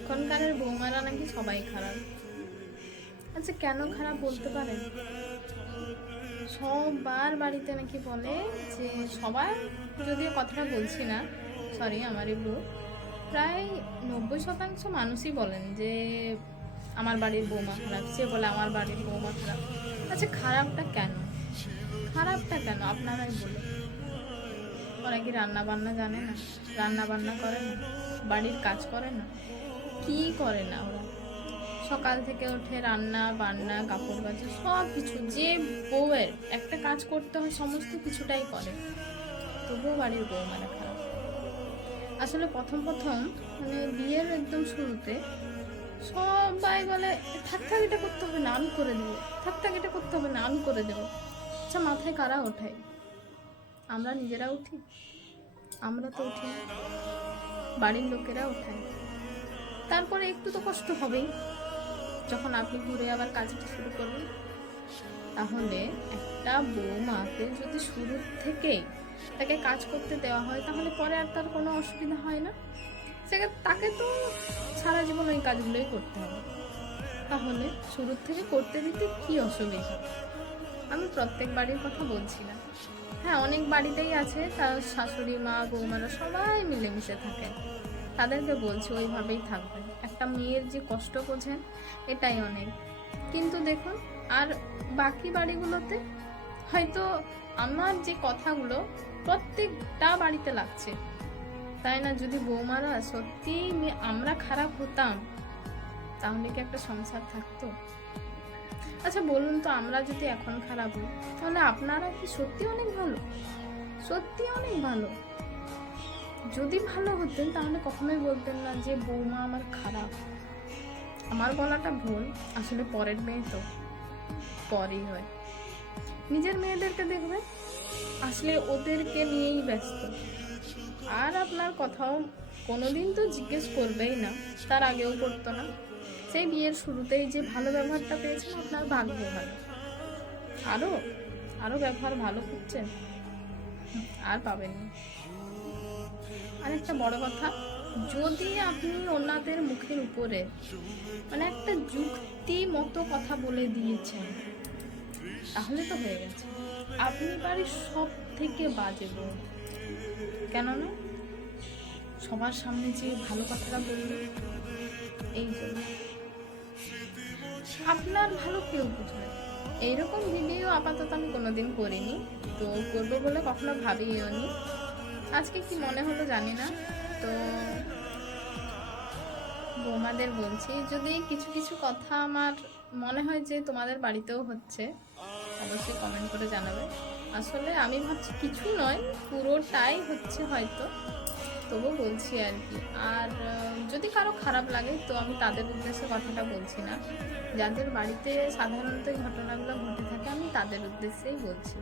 এখনকারের বৌমারা নাকি সবাই খারাপ। আচ্ছা, কেন খারাপ বলতে পারেন? সবার বাড়িতে নাকি বলে যে সবার, যদিও কথাটা বলছি না, সরি আমারই ভুল, প্রায় 90% মানুষই বলেন যে আমার বাড়ির বৌমা খারাপ, সে বলে আমার বাড়ির বৌমা খারাপ। আচ্ছা, খারাপটা কেন? খারাপটা কেন আপনারাই বলুন। ওরা কি রান্না বান্না জানে না? রান্না বান্না করে না? বাড়ির কাজ করে না? কি করে না ওরা? সকাল থেকে উঠে রান্না বান্না কাপড় কাচা সব কিছু, যে বউয়ের একটা কাজ করতে হয় সমস্ত কিছুটাই করে, তবুও বাড়ির বৌমারা খারাপ। আসলে প্রথম প্রথম মানে বিয়ের একদম শুরুতে সবাই বলে থাক থাক এটা করতে হবে না আমি করে দেবো, থাক থাক এটা করতে হবে না আমি করে দেবো। আচ্ছা, মাথায় কারা ওঠায়? আমরা নিজেরা উঠি? আমরা তো উঠি না, বাড়ির লোকেরা ওঠায়। তারপরে একটু তো কষ্ট হবেই যখন আপনি ঘুরে আবার কাজটা শুরু করবেন। তাহলে একটা বৌমাকে যদি শুরু থেকেই তাকে কাজ করতে দেওয়া হয়, তাহলে পরে আর তার কোনো অসুবিধা হয় না। তাকে তো সারা জীবন ওই কাজগুলোই করতে হবে। তাহলে শুরু থেকে করতে দিতে কি অসুবিধা? আমি প্রত্যেক বাড়ির কথা বলছি না। হ্যাঁ, অনেক বাড়িতেই আছে তার শাশুড়ি মা বৌমারা সবাই মিলেমিশে থাকে, তাদেরকে বলছি ওইভাবেই থাকবেন। একটা মেয়ের যে কষ্ট বোঝেন এটাই অনেক। কিন্তু দেখুন, আর বাকি বাড়িগুলোতে হয়তো আমার যে কথাগুলো প্রত্যেকটা বাড়িতে লাগছে, তাই না? যদি বৌমারা সত্যি আমরা খারাপ হতাম, তাহলে কি একটা সংসার থাকতো? আচ্ছা বলুন তো, আমরা যদি এখন খারাপ হই, তাহলে আপনারা কি সত্যি অনেক ভালো? সত্যি অনেক ভালো? যদি ভালো হতেন তাহলে কখনোই বলতেন না যে বৌমা আমার খারাপ। আমার বলাটা ভুল, আসলে পরের মেয়ে তো পরেই হয়। নিজের মেয়েদেরকে দেখবেন আসলে ওদেরকে নিয়েই ব্যস্ত, আর আপনার কথাও কোনোদিন তো জিজ্ঞেস করবেই না, তার আগেও করতো না। সেই বিয়ের শুরুতেই যে ভালো ব্যবহারটা পেয়েছেন, আপনার ভাগ্য ভালো। আরও আরও ব্যবহার ভালো করছেন, আর পাবেন না। আর একটা বড় কথা, যদি আপনি ওনাদের মুখের উপরে মানে একটা যুক্তি মতো কথা বলে দিয়েছেন, তাহলে তো হয়ে গেছে আপনি বাড়ির সব থেকে বাজে বউ। কেননা সবার সামনে যে ভালো কথাটা বলল, এই জন্য আপনার ভালো কেউ বুঝবে। এইরকম ভিডিও আপাতত আমি কোনোদিন করিনি, তো করবো বলে কখনো ভাবিও নি। আজকে কি মনে হলো জানি না। তো বৌমাদের বলছি, যদি কিছু কিছু কথা আমার মনে হয় যে তোমাদের বাড়িতেও হচ্ছে, অবশ্যই কমেন্ট করে জানাবে। আসলে আমি ভাবছি কিছু নয়, পুরোটাই হচ্ছে হয়তো, তবু বলছি আর কি। আর যদি কারো খারাপ লাগে তো আমি তাদের উদ্দেশ্যে কথাটা বলছি না, যাদের বাড়িতে সাধারণত এই ঘটনাগুলো ঘটে থাকে আমি তাদের উদ্দেশ্যেই বলছি।